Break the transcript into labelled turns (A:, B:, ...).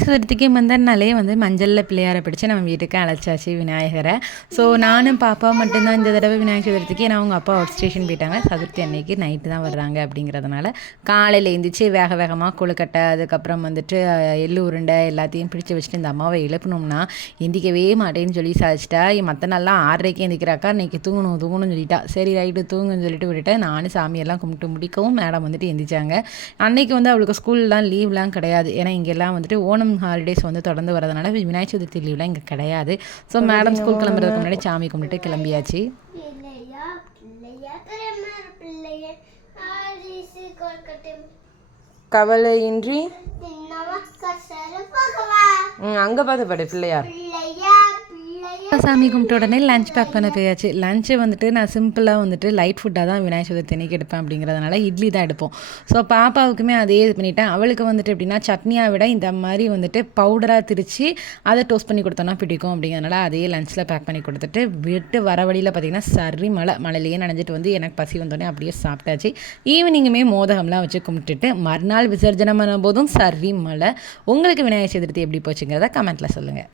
A: சதுர்த்திக்கு முந்தினாலே வந்து மஞ்சளில் பிள்ளையாரை பிடிச்சி நம்ம வீட்டுக்கு அழைச்சாச்சு விநாயகரை. ஸோ நானும் பாப்பா மட்டும்தான் இந்த தடவை விநாயகர் சதுர்த்திக்கு. நான் அவங்க அப்பா அவுட் ஸ்டேஷன் போயிட்டாங்க. சதுர்த்தி அன்னைக்கு நைட்டு தான் வர்றாங்க அப்படிங்கிறதுனால காலையில் எழுந்திரிச்சு வேக வேகமாக கொழுக்கட்டை அதுக்கப்புறம் வந்துட்டு எள்ளு உருண்டை எல்லாத்தையும் பிடிச்சி வச்சுட்டு இந்த அம்மாவை எழுப்பணும்னா எந்திக்கவே மாட்டேன்னு சொல்லி சாதிச்சிட்டா. மற்ற நாள்லாம் ஆறரைக்கு எந்திக்கிறாக்கா இன்னைக்கு தூங்கணும் தூங்கணும்னு சொல்லிட்டா. சரி ரைட்டு தூங்குன்னு சொல்லிட்டு விட்டுட்டேன் நானும் சாமியெல்லாம் கும்பிட்டு முடிக்கவும் மேடம் வந்துட்டு எந்திரிச்சாங்க. அன்னைக்கு வந்து அவளுக்கு ஸ்கூல்லாம் லீவ்லாம் கிடையாது. ஏன்னா இங்கெல்லாம் வந்துட்டு ஓணம் ஹாலிடேஸ் வந்து தொடர்ந்து வரதுனால விநாயகர் சதுர்த்தி லீவ்லாம் இங்கே கிடையாது. ஸோ மேடம் ஸ்கூல் கிளம்புறதுக்கு முன்னாடி சாமி கும்பிட்டு கிளம்பியாச்சு. கவலையின்றி? அங்கே பார்த்து படு பிள்ளையார்.
B: பிள்ளையா பிள்ளையா
A: சாமி கும்பிட்ட உடனே லஞ்ச் பேக் பண்ண போயாச்சு லஞ்சு வந்துட்டு நான் சிம்பிளாக வந்துட்டு லைட் ஃபுட்டாக தான் விநாயகர் சதுர்த்தி எடுப்பேன் அப்படிங்கிறதுனால இட்லி தான் எடுப்போம். ஸோ பாப்பாவுக்குமே அதே இது பண்ணிட்டேன். அவளுக்கு வந்துட்டு எப்படின்னா சட்னியாக விட இந்த மாதிரி வந்துட்டு பவுடராக திரித்து அதை டோஸ்ட் பண்ணி கொடுத்தோன்னா பிடிக்கும் அப்படிங்கிறதுனால அதே லஞ்சில் பேக் பண்ணி கொடுத்துட்டு விட்டு வர வழியில் பார்த்தீங்கன்னா சரி மழை மழையிலேயே நனைஞ்சிட்டு வந்து எனக்கு பசி வந்தோடனே அப்படியே சாப்பிட்டாச்சு. ஈவினிங்குமே மோதகம்லாம் வச்சு கும்பிட்டுட்டு மறுநாள் விசர்ஜனம் பண்ணும்போதும் சரி மழை. உங்களுக்கு விநாயகர் சதுர்த்தி எப்படி போச்சுங்கிறத கமெண்ட்டில் சொல்லுங்கள்